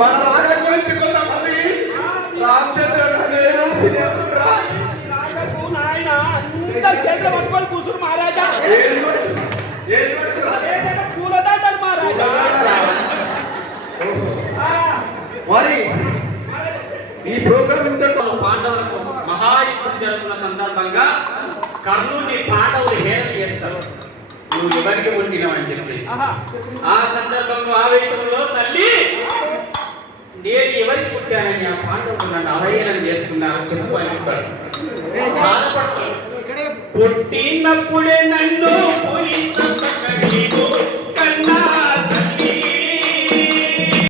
మన రాజా గురించి కొంతమంది రామచంద్రుడు నాయన అందరు చేతులు పట్టుకొని కూర్చుని మహారాజా పూలదండలు మహారాజా. మరి ఈ ప్రోగ్రామ్ ఇంతలో పాండవులకు మహాయుద్ధం జరుగుతున్న సందర్భంగా కర్ణుని పాండవులు హేళన చేస్తారు, నువ్వు ఎవరికి పుట్టినవని చెప్పేసి. ఆ సందర్భంలో ఆవేశంలో తల్లి నేను ఎవరికి పుట్టానని ఆ పాండవులు నన్ను అవహేళన చేస్తున్నారు చెప్పు అని బాధపడతారు. పుట్టినప్పుడే నన్ను